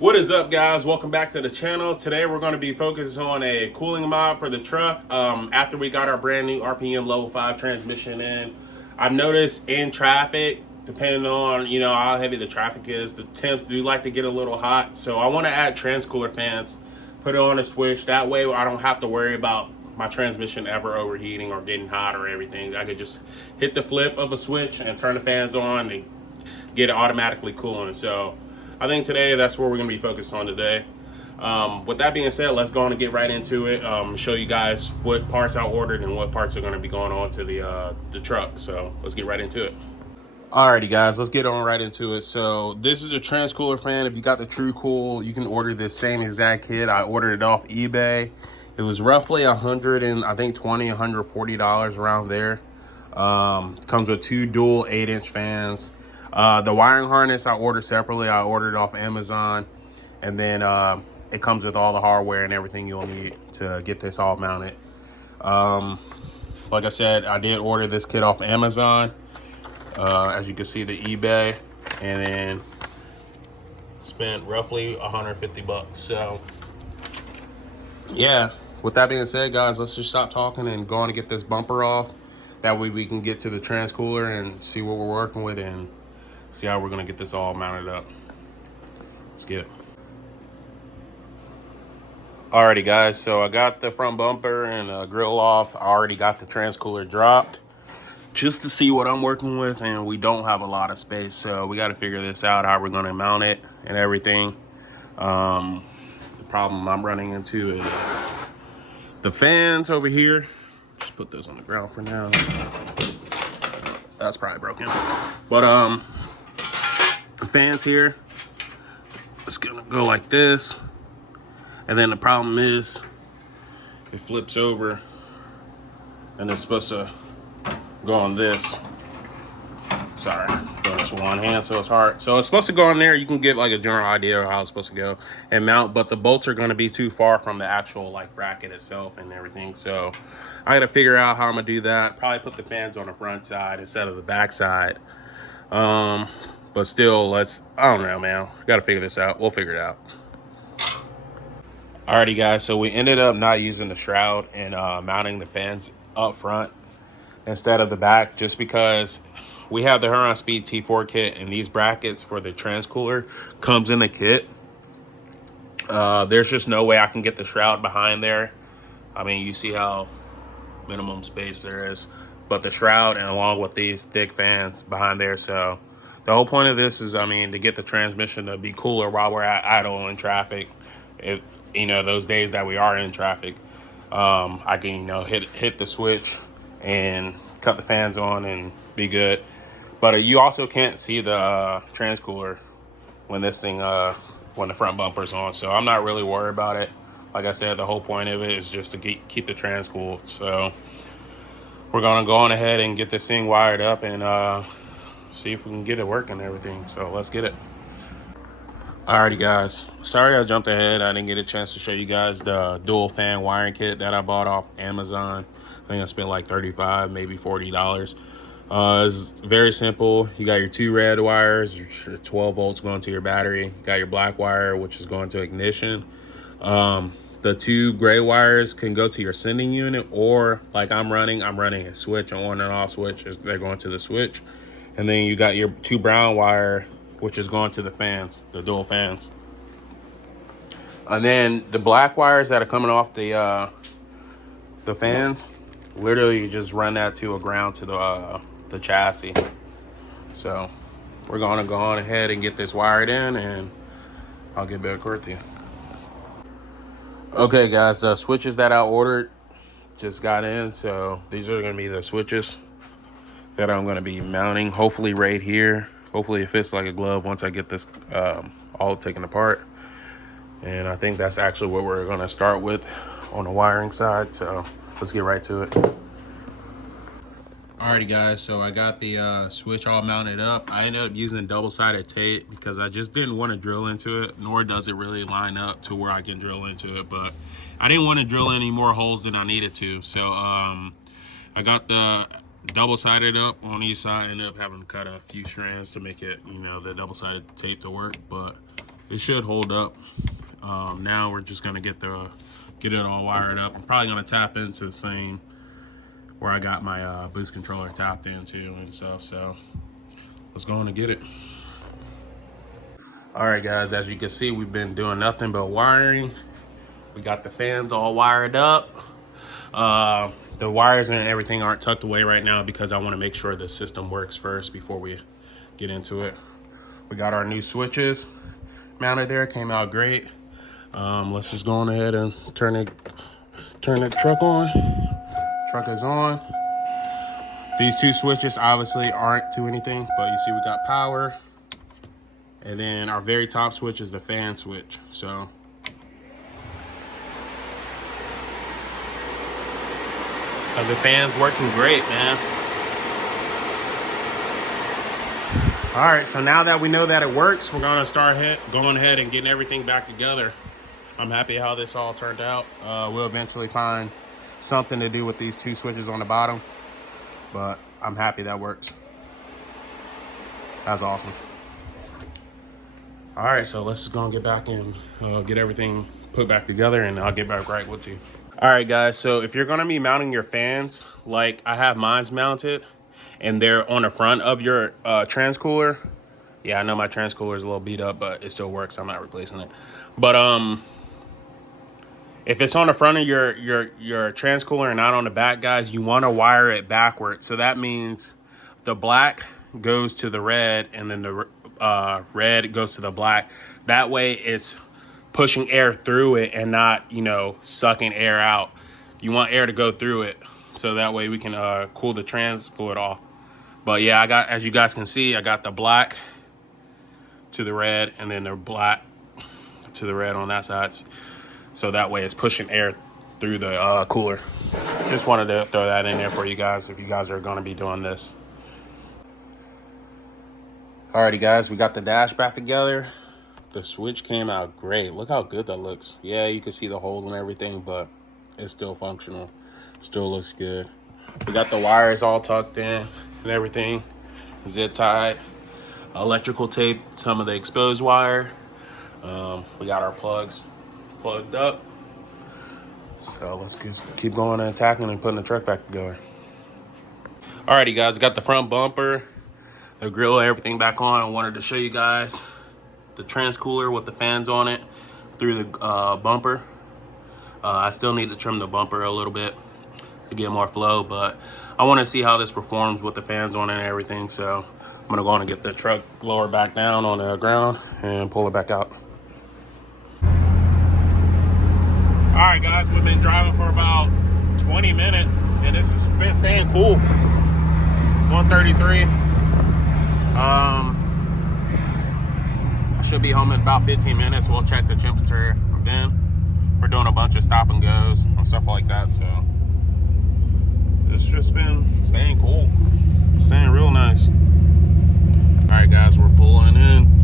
What is up, guys? Welcome back to the channel. Today we're going to be focused on a cooling mod for the truck. After we got our brand new RPM level 5 transmission in, I've noticed in traffic, depending on how heavy the traffic is, the temps do like to get a little hot. So I want to add transcooler fans, put it on a switch. That way I don't have to worry about my transmission ever overheating or getting hot or everything. I could just hit the flip of a switch and turn the fans on and get it automatically cooling. So I think today that's where we're going to be focused on today. With that being said, let's go on and get right into it. Show you guys what parts I ordered and what parts are going to be going on to the truck. So let's get right into it. Alrighty, guys, let's get on right into it. So this is a transcooler fan. If you got the True Cool, you can order this same exact kit. I ordered it off eBay. It was roughly $140 around there. Comes with two dual 8-inch fans. The wiring harness I ordered separately. I ordered it off Amazon, and then it comes with all the hardware and everything you'll need to get this all mounted. Like I said, I did order this kit off Amazon. As you can see, the eBay, and then spent roughly 150 bucks. So yeah, with that being said, guys, let's just stop talking and go on and get this bumper off. That way we can get to the transcooler and see what we're working with and see how we're gonna get this all mounted up. Let's get it. Alrighty, guys, so I got the front bumper and grill off. I already got the transcooler dropped just to see what I'm working with, and we don't have a lot of space, so we got to figure this out, how we're going to mount it and everything. The problem I'm running into is the fans over here. Just put those on the ground for now. That's probably broken, but the fans here, it's gonna go like this, and then the problem is it flips over and it's supposed to go on this. Sorry, doing this with one hand, so it's hard. So it's supposed to go on there. You can get like a general idea of how it's supposed to go and mount, but the bolts are going to be too far from the actual like bracket itself and everything. So I got to figure out how I'm gonna do that. Probably put the fans on the front side instead of the back side. But still, I don't know, man. Got to figure this out. We'll figure it out. Alrighty, guys. So we ended up not using the shroud and mounting the fans up front instead of the back, just because we have the Huron Speed T4 kit, and these brackets for the transcooler comes in the kit. There's just no way I can get the shroud behind there. I mean, you see how minimum space there is, but the shroud and along with these thick fans behind there. So the whole point of this is, I mean, to get the transmission to be cooler while we're at idle in traffic. If those days that we are in traffic, I can hit the switch and cut the fans on and be good. But you also can't see the transcooler when this thing when the front bumper's on, so I'm not really worried about it. Like I said, the whole point of it is just to keep the trans cool. So we're gonna go on ahead and get this thing wired up and see if we can get it working and everything. So let's get it. Alrighty, guys, sorry I jumped ahead. I didn't get a chance to show you guys the dual fan wiring kit that I bought off Amazon. I think I spent like $35, maybe $40. It's very simple. You got your two red wires, your 12 volts going to your battery. You got your black wire, which is going to ignition. The two gray wires can go to your sending unit, or like I'm running a switch, an on and off switch. They're going to the switch. And then you got your two brown wire, which is going to the fans, the dual fans. And then the black wires that are coming off the fans, literally you just run that to a ground to the chassis. So we're gonna go on ahead and get this wired in, and I'll get back with you. Okay, guys, the switches that I ordered just got in, so these are gonna be the switches that I'm gonna be mounting, hopefully right here. Hopefully it fits like a glove once I get this all taken apart. And I think that's actually what we're gonna start with on the wiring side, so let's get right to it. Alrighty, guys, so I got the switch all mounted up. I ended up using double-sided tape because I just didn't want to drill into it, nor does it really line up to where I can drill into it, but I didn't want to drill any more holes than I needed to. So I got the double-sided up on each side. I ended up having to cut a few strands to make it, the double-sided tape to work, but It should hold up. Now we're just gonna get it all wired up. I'm probably gonna tap into the same where I got my boost controller tapped into and stuff. So let's go on and get it. All right, guys, as you can see, we've been doing nothing but wiring. We got the fans all wired up. The wires and everything aren't tucked away right now because I want to make sure the system works first before we get into it. We got our new switches mounted there, came out great. Let's just go on ahead and turn the truck on. Truck is on. These two switches obviously aren't to anything, but you see we got power. And then our very top switch is the fan switch. So the fan's working great, man. All right, so now that we know that it works, we're gonna start going ahead and getting everything back together. I'm happy how this all turned out. We'll eventually find something to do with these two switches on the bottom, but I'm happy that works. That's awesome. All right, so let's just go and get back and get everything put back together, and I'll get back right with you. All right, guys, so if you're gonna be mounting your fans, like I have mine mounted, and they're on the front of your transcooler. Yeah, I know my transcooler is a little beat up, but it still works. I'm not replacing it. But if it's on the front of your transcooler and not on the back, guys, you want to wire it backwards. So that means the black goes to the red, and then the red goes to the black. That way, it's pushing air through it and not, sucking air out. You want air to go through it, so that way we can cool the trans fluid off. But yeah, as you guys can see, I got the black to the red, and then the black to the red on that side. So that way it's pushing air through the cooler. Just wanted to throw that in there for you guys if you guys are going to be doing this. Alrighty, guys, we got the dash back together. The switch came out great. Look how good that looks. Yeah, you can see the holes and everything, but it's still functional. Still looks good. We got the wires all tucked in and everything. Zip tied. Electrical tape, some of the exposed wire. We got our plugs plugged up. So let's just keep going and attacking and putting the truck back together. Alrighty, guys, got the front bumper, the grill, everything back on. I wanted to show you guys the transcooler with the fans on it through the bumper. I still need to trim the bumper a little bit to get more flow, but I want to see how this performs with the fans on it and everything. So I'm gonna go on and get the truck lower back down on the ground and pull it back out. All right, guys, we've been driving for about 20 minutes, and this has been staying cool. 133. I should be home in about 15 minutes. We'll check the temperature then. We're doing a bunch of stop and goes and stuff like that, so this has just been staying cool, staying real nice. All right, guys, we're pulling in.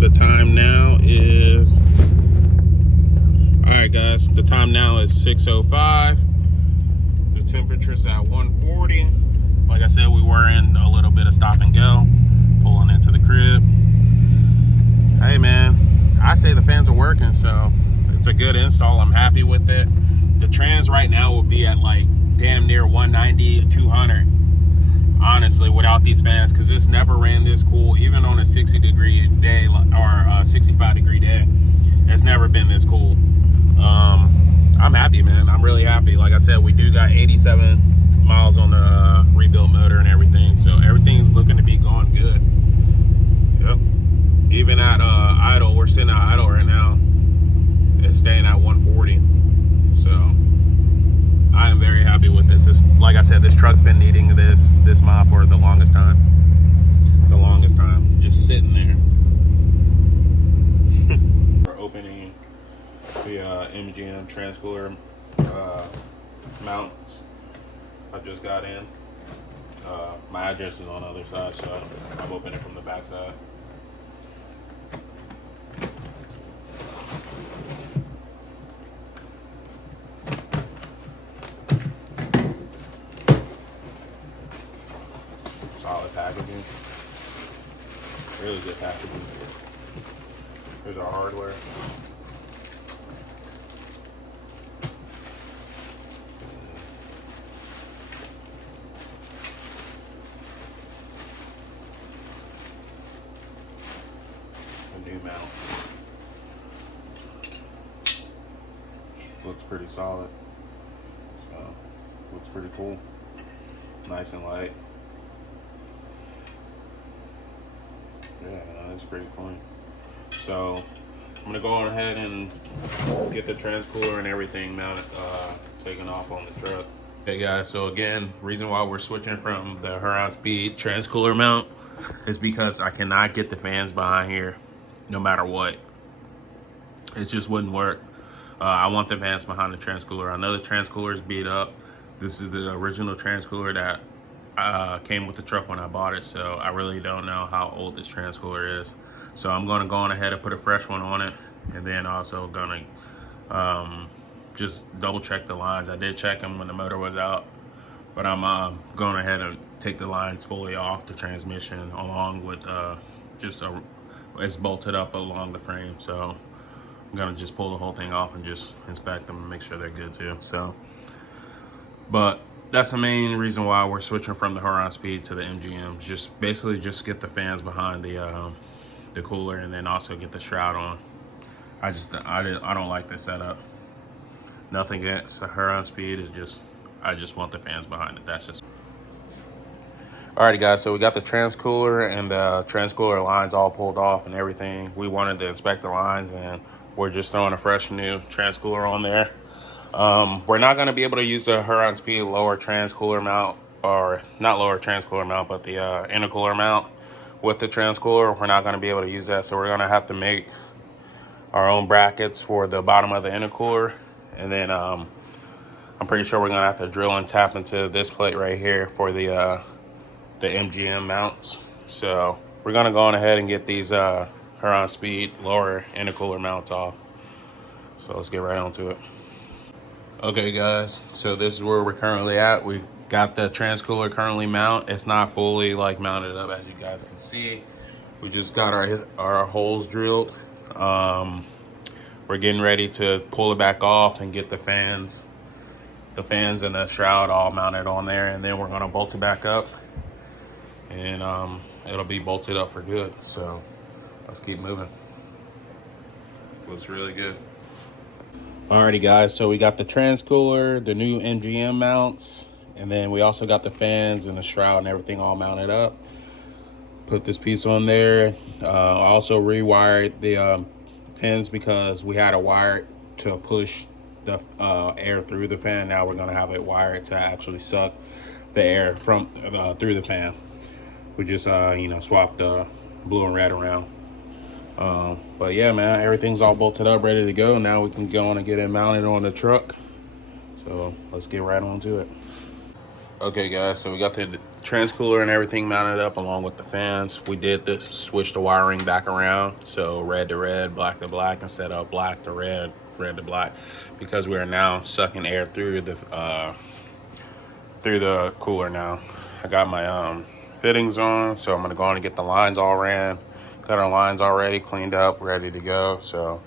The time now is, all right, guys, the time now is 6:05. The temperature's at 140. Like I said, we were in a little bit of stop and go, pulling into the crib. Hey, man, I say the fans are working, so it's a good install. I'm happy with it. The trans right now will be at like damn near 190 to 200. Honestly, without these fans, because this never ran this cool, even on a 60-degree day or a 65-degree day. It's never been this cool. I'm happy, man. I'm really happy. Like I said, we do got 87 miles on the rebuilt motor and everything, so everything's looking to be going good. Yep. Even at idle, we're sitting at idle right now. It's staying at 140. So I am very happy with this. Like I said, this truck's been needing this mod for the longest time. Just sitting there. We're opening the MGM transcooler mounts. I just got in. My address is on the other side, so I'm opening it from the back side. Solid packaging. packaging. Here's our hardware. The new mounts. Looks pretty solid. So looks pretty cool. Nice and light. Yeah, that's pretty clean. So I'm gonna go on ahead and get the transcooler and everything mounted, taken off on the truck. Hey guys, so again, reason why we're switching from the Huron Speed transcooler mount is because I cannot get the fans behind here no matter what. It just wouldn't work. I want the fans behind the transcooler. I know the transcooler is beat up. This is the original transcooler that came with the truck when I bought it, so I really don't know how old this transcooler is. So I'm going to go on ahead and put a fresh one on it, and then also going to just double check the lines. I did check them when the motor was out, but I'm going ahead and take the lines fully off the transmission along with it's bolted up along the frame. So I'm gonna just pull the whole thing off and just inspect them and make sure they're good too. So, but that's the main reason why we're switching from the Huron Speed to the MGM. Just basically just get the fans behind the cooler and then also get the shroud on. I don't like this setup. Nothing against the Huron Speed. I just want the fans behind it. That's just. Alrighty guys, so we got the transcooler and the transcooler lines all pulled off and everything. We wanted to inspect the lines and we're just throwing a fresh new transcooler on there. We're not going to be able to use the Huron Speed lower transcooler mount, or not lower transcooler mount, but the intercooler mount with the transcooler. We're not going to be able to use that, so we're going to have to make our own brackets for the bottom of the intercooler. And then I'm pretty sure we're going to have to drill and tap into this plate right here for the MGM mounts. So we're going to go on ahead and get these Huron Speed lower intercooler mounts off. So let's get right onto it. Okay guys, so this is where we're currently at. We got the transcooler currently mounted. It's not fully like mounted up, as you guys can see. We just got our holes drilled. We're getting ready to pull it back off and get the fans and the shroud all mounted on there, and then we're gonna bolt it back up, and it'll be bolted up for good. So let's keep moving. Looks really good. Alrighty guys, so we got the transcooler, the new MGM mounts, and then we also got the fans and the shroud and everything all mounted up. Put this piece on there. I also rewired the pins because we had a wire to push the air through the fan. Now we're gonna have it wired to actually suck the air from through the fan. We just swapped the blue and red around. But yeah, man, everything's all bolted up, ready to go. Now we can go on and get it mounted on the truck. So let's get right on to it. Okay guys, so we got the transcooler and everything mounted up along with the fans. We did this, switch the wiring back around. So red to red, black to black, instead of black to red, red to black, because we are now sucking air through the cooler now. I got my fittings on, so I'm gonna go on and get the lines all ran. Got our lines already cleaned up, ready to go. So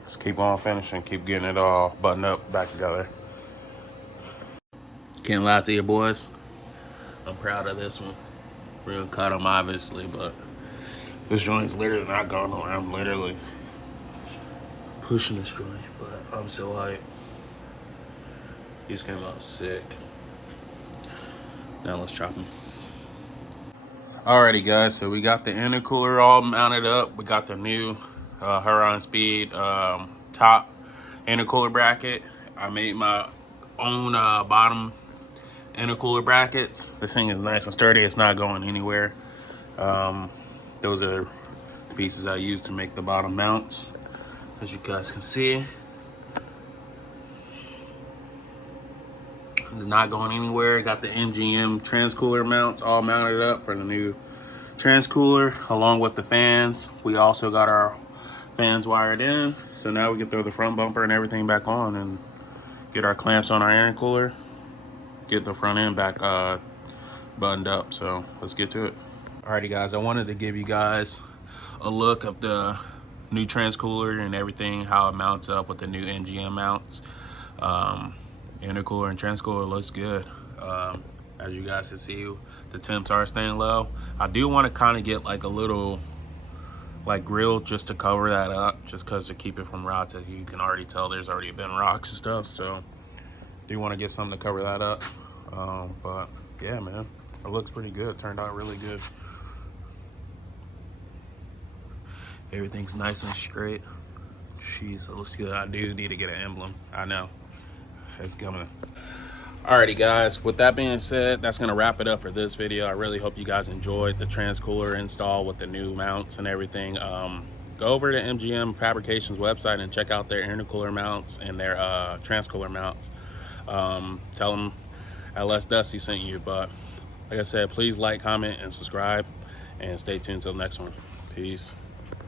let's keep on finishing, keep getting it all buttoned up, back together. Can't lie to you boys, I'm proud of this one. We're gonna cut them obviously, but this joint's literally not going nowhere. I'm literally pushing this joint, but I'm so hyped. These came out sick. Now let's chop them. Alrighty guys, so we got the intercooler all mounted up. We got the new Huron Speed top intercooler bracket. I made my own bottom intercooler brackets. This thing is nice and sturdy. It's not going anywhere. Those are the pieces I used to make the bottom mounts, as you guys can see. Not going anywhere. Got the MGM transcooler mounts all mounted up for the new transcooler along with the fans. We also got our fans wired in, so now we can throw the front bumper and everything back on and get our clamps on our intercooler, get the front end back buttoned up. So let's get to it. Alrighty guys, I wanted to give you guys a look of the new transcooler and everything, how it mounts up with the new MGM mounts. Intercooler and transcooler looks good. As you guys can see, the temps are staying low. I do want to kind of get like a little like grill just to cover that up, just because to keep it from rots. As you can already tell, there's already been rocks and stuff, so do want to get something to cover that up. But yeah, man, it looks pretty good. Turned out really good. Everything's nice and straight. Jeez, it looks good. I do need to get an emblem. I know it's coming. Alrighty guys, with that being said, that's gonna wrap it up for this video. I really hope you guys enjoyed the transcooler install with the new mounts and everything. Go over to MGM Fabrications website and check out their intercooler mounts and their transcooler mounts. Tell them LS Dusty sent you. But like I said, please like, comment, and subscribe, and stay tuned till the next one. Peace.